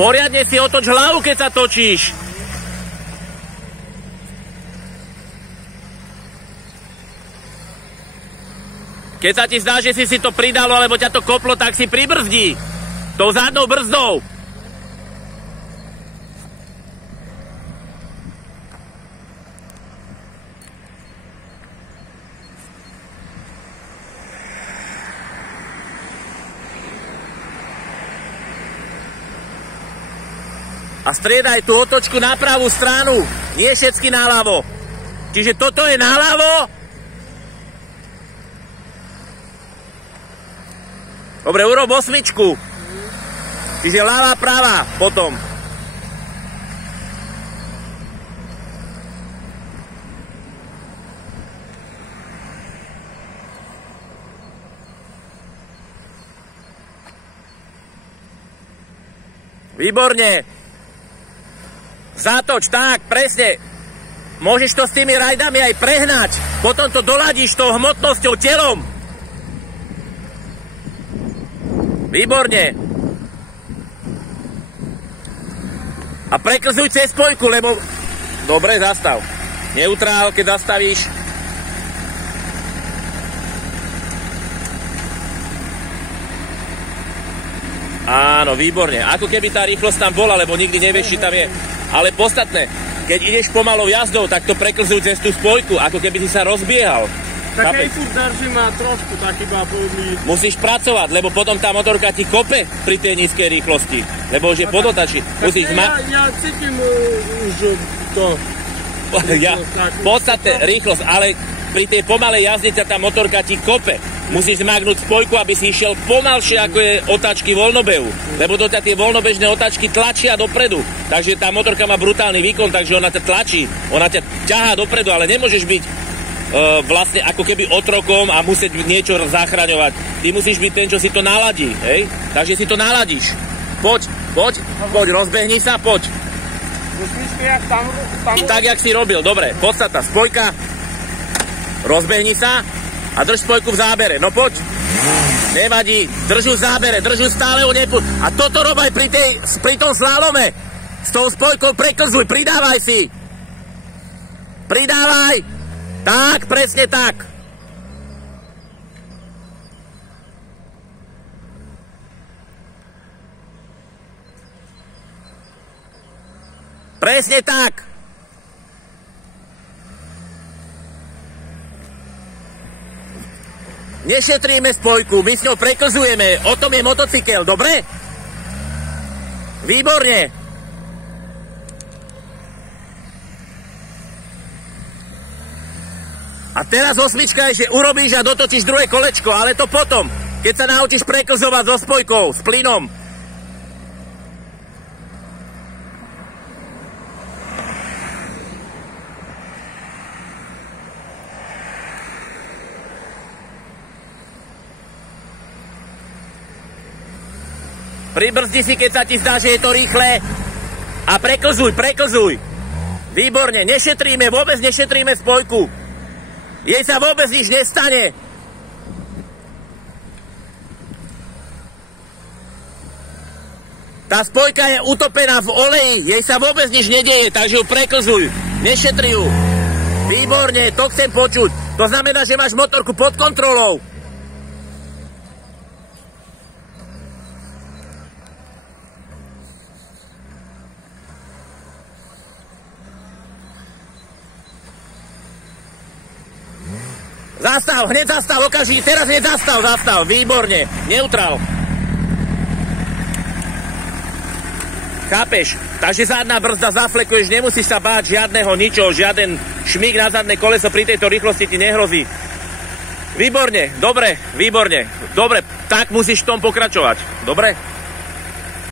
Poriadne si otoč hlavu, keď sa točíš. Keď sa ti zdá, že si to pridalo, alebo ťa to koplo, tak si pribrzdí. Tou zadnou brzdou. A striedaj tú otočku na pravú stranu, nie všetky naľavo. Čiže toto je naľavo. Dobre, urob 8. Čiže ľavá, pravá, potom. Výborne. Zatoč, tak, presne. Môžeš to s tými rajdami aj prehnať. Potom to doladíš tou hmotnosťou, telom. Výborne. A preklzuj cez spojku, lebo... Dobre, zastav. Neutrál, keď zastavíš. Áno, výborne. Ako keby tá rýchlosť tam bola, lebo nikdy nevieš, či tam je. Ale podstatné, keď ideš pomalou jazdou, tak to preklzuj cez tú spojku, ako keby si sa rozbiehal. Tak aj furt drží ma trošku tak iba pohodlí. Musíš pracovať, lebo potom tá motorka ti kope pri tej nízkej rýchlosti. Lebo už je podotačí. Musíš ja cítim už to. Podstatné rýchlosť, ale pri tej pomalej jazde tá motorka ti kope. Musíš zmagnúť spojku, aby si išiel pomalšie, ako je otáčky voľnobehu. Lebo to tie voľnobežné otáčky tlačia dopredu. Takže tá motorka má brutálny výkon, takže ona ťa tlačí. Ona ťa ťahá dopredu, ale nemôžeš byť vlastne ako keby otrokom a musieť niečo zachraňovať. Ty musíš byť ten, čo si to naladí, hej? Takže si to naladíš. Poď, rozbehni sa, poď. Tak, jak si robil, dobre. Podstata, spojka, rozbehni sa a drž spojku v zábere. No poď. Nevadí, drž ju v zábere, drž ju stále u nepu. A toto rob aj pri tom slalome. S tou spojkou preklzuj, pridávaj si. Pridávaj. Tak, presne tak. Presne tak. Nešetríme spojku, my s ňou preklzujeme. O tom je motocykel, dobre? Výborne. A teraz 8 ešte urobíš a dotočíš druhé kolečko, ale to potom, keď sa naučíš preklzovať so spojkou, s plynom. Pribrzdi si, keď sa ti zdá, že je to rýchle. A preklzuj. Výborne, vôbec nešetríme spojku. Jej sa vôbec nič nestane. Tá spojka je utopená v oleji, jej sa vôbec nič nedeje, takže ju preklzuj. Nešetri ju. Výborne, to chcem počuť. To znamená, že máš motorku pod kontrolou. Zastav, hneď zastav, okamžite, teraz hneď zastav, výborne, neutrál. Chápeš? Takže zadná brzda zaflekuješ, nemusíš sa báť žiadneho ničoho, žiaden šmík na zadné koleso pri tejto rýchlosti ti nehrozí. Výborne, dobre, tak musíš v tom pokračovať, dobre?